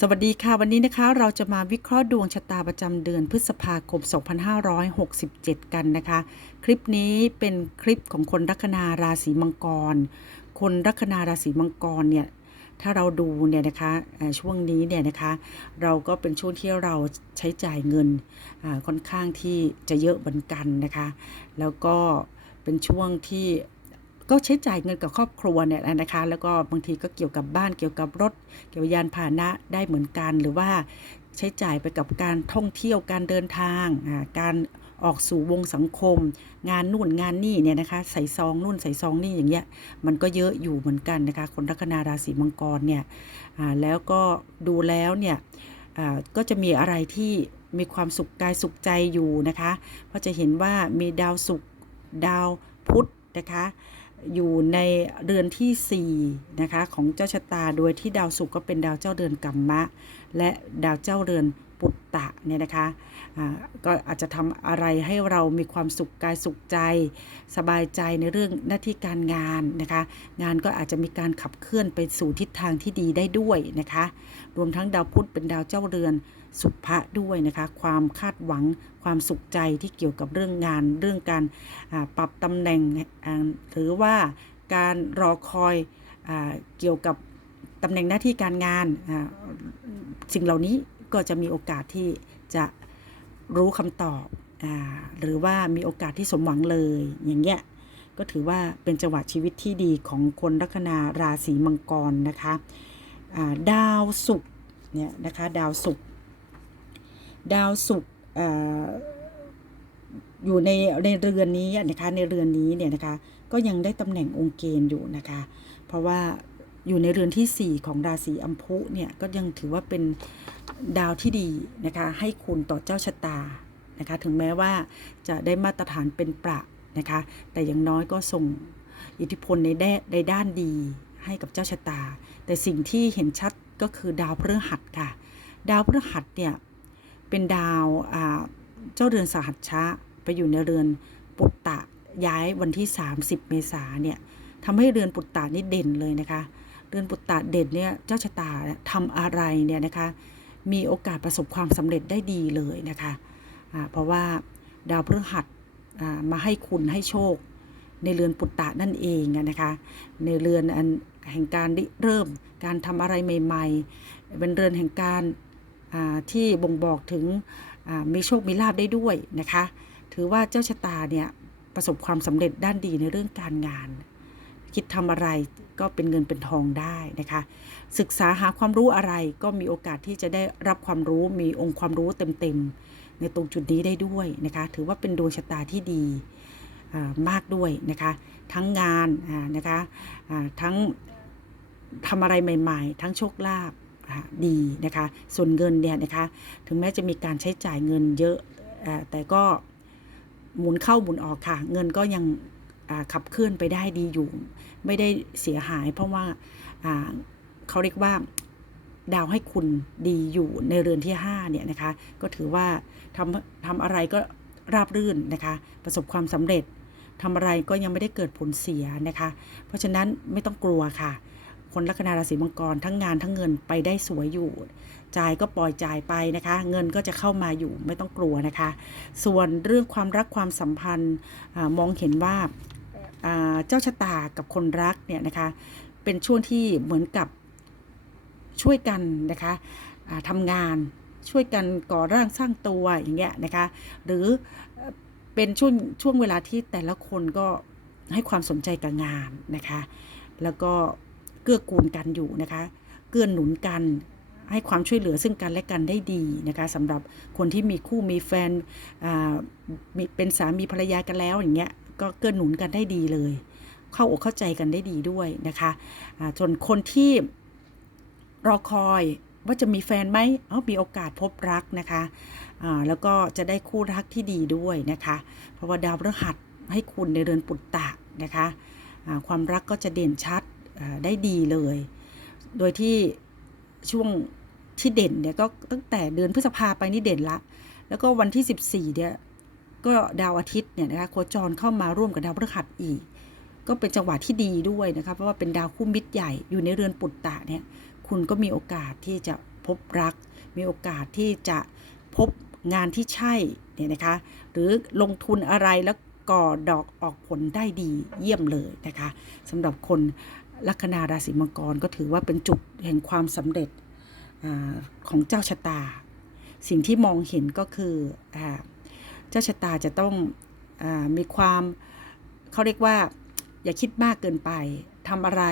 สวัสดีค่ะวันนี้นะคะเราจะมาวิเคราะห์ดวงชะตาประจำเดือนพฤษภาคม 2567 กันนะคะ คลิปนี้เป็นคลิปของคนลัคนาราศีมังกร คนลัคนาราศีมังกรเนี่ยถ้าเราดูเนี่ยนะคะช่วงนี้เนี่ยนะคะเราก็เป็นช่วงที่เราใช้จ่ายเงินค่อนข้างที่จะเยอะเหมือนกันนะคะ แล้วก็เป็นช่วงที่ ก็ใช้จ่ายเงินกับครอบครัวเนี่ยนะคะ แล้วก็บางทีก็เกี่ยวกับบ้านเกี่ยวกับรถ เกี่ยวกับยานพาหนะได้เหมือนกัน หรือว่าใช้จ่ายไปกับการท่องเที่ยวการเดินทางการออกสู่วงสังคม งานนู่นงานนี่เนี่ยนะคะ ใส่ซองนู่นใส่ซองนี่อย่างเงี้ยมันก็เยอะอยู่เหมือนกันนะคะ คนลัคนาราศีมังกรเนี่ยอ่าแล้วก็ดูแล้วเนี่ยอ่าก็จะมีอะไรที่มีความสุขกายสุขใจอยู่นะคะ เพราะจะเห็นว่ามีดาวศุกร์ดาวพุธนะคะ อยู่ในเรือนที่4นะคะของเจ้าชะตา โดยที่ดาวศุกร์ก็เป็นดาวเจ้าเรือนกัมมะ และดาวเจ้าเรือนปุตตะเนี่ยนะคะอ่าก็อาจจะทำอะไรให้เรามีความสุขกายสุขใจ สบายใจในเรื่องหน้าที่การงานนะคะ งานก็อาจจะมีการขับเคลื่อนไปสู่ทิศทางที่ดีได้ด้วยนะคะ รวมทั้งดาวพุธเป็นดาวเจ้าเรือน สุภะด้วยนะคะ ความคาดหวังความสุขใจที่เกี่ยวกับเรื่องงาน เรื่องการปรับตำแหน่งหรือว่าการรอคอยอเกี่ยวกับตำแหน่งหน้าที่การงานสิ่งเหล่านี้ก็จะมีโอกาสที่จะรู้คำตอบอหรือว่ามีโอกาสที่สมหวังเลยอย่างเงี้ยก็ถือว่าเป็นจังหวะชีวิตที่ดีของคนลัคนาราศีมังกรนะคะาดาวศุกร์เนี่ยนะคะดาวศุกร์ ดาวศุกร์อยู่ในในเรือนนี้นะคะในเรือนนี้เนี่ยนะคะก็ยังได้ตำแหน่งองค์เกณฑ์อยู่นะคะ เพราะว่าอยู่ในเรือนที่ 4 ของราศีอัมพุเนี่ยก็ยังถือว่าเป็นดาวที่ดีนะคะให้คุณต่อเจ้าชะตานะคะถึงแม้ว่าจะได้มาตรฐานเป็นประนะคะแต่อย่างน้อยก็ส่งอิทธิพลในแด้ในด้านดีให้กับเจ้าชะตา แต่สิ่งที่เห็นชัดก็คือดาวพฤหัสค่ะ ดาวพฤหัสเนี่ย เป็นดาวเจ้าเรือนสหัชชะ ไปอยู่ในเรือนปุตตะย้ายวันที่ 30 เมษาเนี่ยทำให้เรือนปุตตะนี่เด่นเลยนะคะ เรือนปุตตะเด่นเนี่ยเจ้าชะตาเนี่ยทำอะไรเนี่ยนะคะ มีโอกาสประสบความสำเร็จได้ดีเลยนะคะอ่าเพราะว่าดาวพฤหัสมาให้คุณให้โชค ในเรือนปุตตะนั่นเองนะคะ ในเรือนอันแห่งการเริ่มการทำอะไรใหม่ ๆ เป็นเรือนแห่งการ ที่บ่งบอกถึงมีโชคมีลาบได้ด้วยนะคะ ถือว่าเจ้าชะตาเนี่ยประสบความสำเร็จด้านดีในเรื่องการงาน คิดทำอะไรก็เป็นเงินเป็นทองได้นะคะ ศึกษาหาความรู้อะไรก็มีโอกาสที่จะได้รับความรู้มีองค์ความรู้เต็มๆ ในตรงจุดนี้ได้ด้วยนะคะ ถือว่าเป็นดวงชะตาที่ดีมากด้วยนะคะ ทั้งงานนะคะทั้งทำอะไรใหม่ ๆ ทั้งโชคลาภ ดีนะคะ ส่วนเงินเนี่ยนะคะ ถึงแม้จะมีการใช้จ่ายเงินเยอะแต่ก็หมุนเข้าหมุนออกค่ะ เงินก็ยังขับเคลื่อนไปได้ดีอยู่ ไม่ได้เสียหาย เพราะว่าอ่าเขาเรียกว่าดาวให้คุณดีอยู่ในเรือนที่5เนี่ยนะคะ ก็ถือว่าทำทำอะไรก็ราบรื่นนะคะ ประสบความสำเร็จทำอะไรก็ยังไม่ได้เกิดผลเสียนะคะ เพราะฉะนั้นไม่ต้องกลัวค่ะ คนลัคนาราศีมังกรทั้งงานทั้งเงินไปได้สวยอยู่ จ่ายก็ปล่อยจ่ายไปนะคะ เงินก็จะเข้ามาอยู่ไม่ต้องกลัวนะคะ ส่วนเรื่องความรักความสัมพันธ์มองเห็นว่าเจ้าชะตากับคนรักเนี่ยนะคะเป็นช่วงที่เหมือนกับช่วยกันนะคะทำงานช่วยกันก่อร่างสร้างตัวอย่างเงี้ยนะคะหรือเป็นช่วงช่วงเวลาที่แต่ละคนก็ให้ความสนใจกับงานนะคะ แล้วก็ เกื้อกูลกันอยู่นะคะ เกื้อหนุนกันให้ความช่วยเหลือซึ่งกันและกันได้ดีนะคะสำหรับคนที่มีคู่มีแฟนเป็นสามีภรรยากันแล้วอย่างเงี้ยก็เกื้อหนุนกันได้ดีเลย เข้าอกเข้าใจกันได้ดีด้วยนะคะอ่าส่วนคนที่รอคอยว่าจะมีแฟนไหมเอามีโอกาสพบรักนะคะแล้วก็จะได้คู่รักที่ดีด้วยนะคะ เพราะว่าดาวพฤหัสให้คุณในเรือนปุตตะนะคะความรักก็จะเด่นชัด ได้ดีเลย โดยที่ช่วงที่เด่นเนี่ยก็ตั้งแต่เดือนพฤษภาไปนี่เด่นละ แล้วก็วันที่ 14 เนี่ยก็ดาวอาทิตย์เนี่ยนะคะโคจรเข้ามาร่วมกับดาวพฤหัสอีก ก็เป็นจังหวะที่ดีด้วยนะคะเพราะว่าเป็นดาวคู่มิตรใหญ่อยู่ในเรือนปุตตะเนี่ยคุณก็มีโอกาสที่จะพบรัก มีโอกาสที่จะพบงานที่ใช่เนี่ยนะคะหรือลงทุนอะไรแล้วก่อดอกออกผลได้ดีเยี่ยมเลยนะคะสำหรับคน ลัคนาราศีมังกรก็ถือว่าเป็นจุดแห่งความสำเร็จอของเจ้าชะตา สิ่งที่มองเห็นก็คืออเจ้าชะตาจะต้องอมีความเขาเรียกว่าอย่าคิดมากเกินไปทำอะไร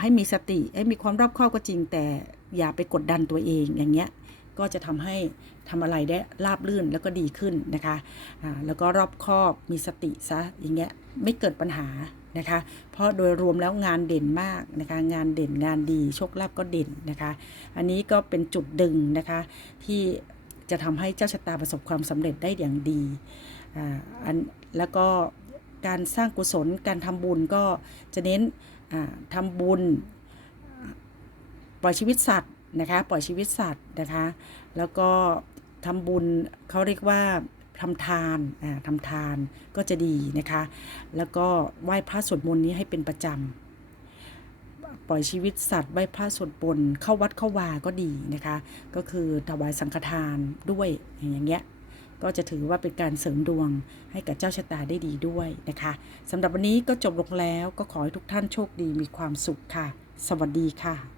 ให้มีสติให้มีความรอบคอบก็จริง แต่อย่าไปกดดันตัวเองอย่างเงี้ยก็จะทำให้ทำอะไรได้ราบรื่นแล้วก็ดีขึ้นนะคะอ่าแล้วก็รอบคอบมีสติซะอย่างเงี้ยไม่เกิดปัญหา นะคะ เพราะโดยรวมแล้วงานเด่นมากนะคะ งานเด่นงานดีโชคลาภก็เด่นนะคะ อันนี้ก็เป็นจุดดึงนะคะ ที่จะทำให้เจ้าชะตาประสบความสำเร็จได้อย่างดีอ่าอันแล้วก็การสร้างกุศลการทำบุญก็จะเน้นอ่าทำบุญ ปล่อยชีวิตสัตว์นะคะ ปล่อยชีวิตสัตว์นะคะ แล้วก็ทำบุญเขาเรียกว่า ทำทานอ่าทำทานก็จะดีนะคะ แล้วก็ไหว้พระสวดมนต์นี้ให้เป็นประจำปล่อยชีวิตสัตว์ไหว้พระสวดมนต์เข้าวัดเข้าวาก็ดีนะคะ ก็คือถวายสังฆทานด้วยอย่างเงี้ยก็จะถือว่าเป็นการเสริมดวงให้กับเจ้าชะตาได้ดีด้วยนะคะสำหรับวันนี้ก็จบลงแล้วก็ขอให้ทุกท่านโชคดีมีความสุขค่ะ สวัสดีค่ะ